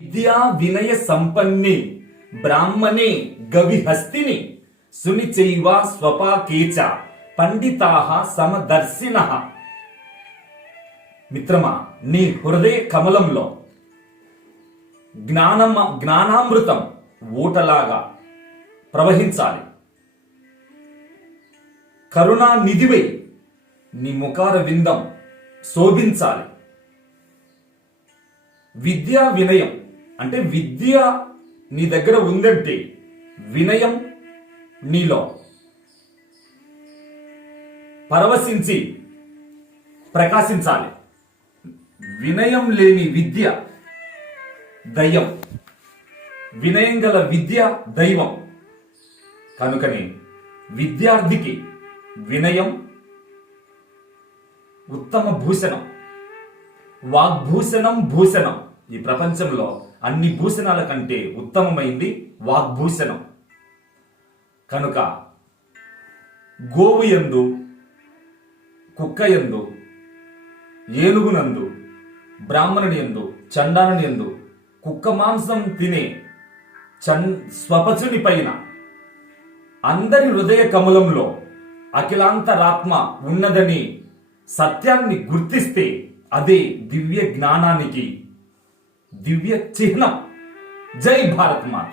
విద్యా వినయ సంపన్నే బ్రాహ్మణే గవిహస్తిని సునిచైవ స్వపాకేచ పండితాః సమదర్శినః. మిత్రమా, నీ హృదయ కమలంలో జ్ఞానామృతం ఊటలాగా ప్రవహించాలి. కరుణా నిధివై నీ ముఖార విందం శోభించాలి. విద్యా వినయం అంటే విద్య నీ దగ్గర ఉందంటే వినయం నీలో పరవశించి ప్రకాశించాలి. వినయం లేని విద్య దయ్యం, వినయం గల విద్య దైవం. కనుకనే విద్యార్థికి వినయం ఉత్తమ భూషణం. వాగ్భూషణం భూషణం. ఈ ప్రపంచంలో అన్ని భూషణాల కంటే ఉత్తమమైంది వాగ్భూషణం. కనుక గోవు యందు, కుక్క యందు, ఏనుగునందు, బ్రాహ్మణుని యందు, చండాలుని యందు, కుక్క మాంసం తినే స్వపచుని పైన అందరి హృదయ కమలంలో అఖిలాంతరాత్మ ఉన్నదని సత్యాన్ని గుర్తిస్తే అదే దివ్య జ్ఞానానికి దివ్య చిహ్నం. జై భారత్ మాత.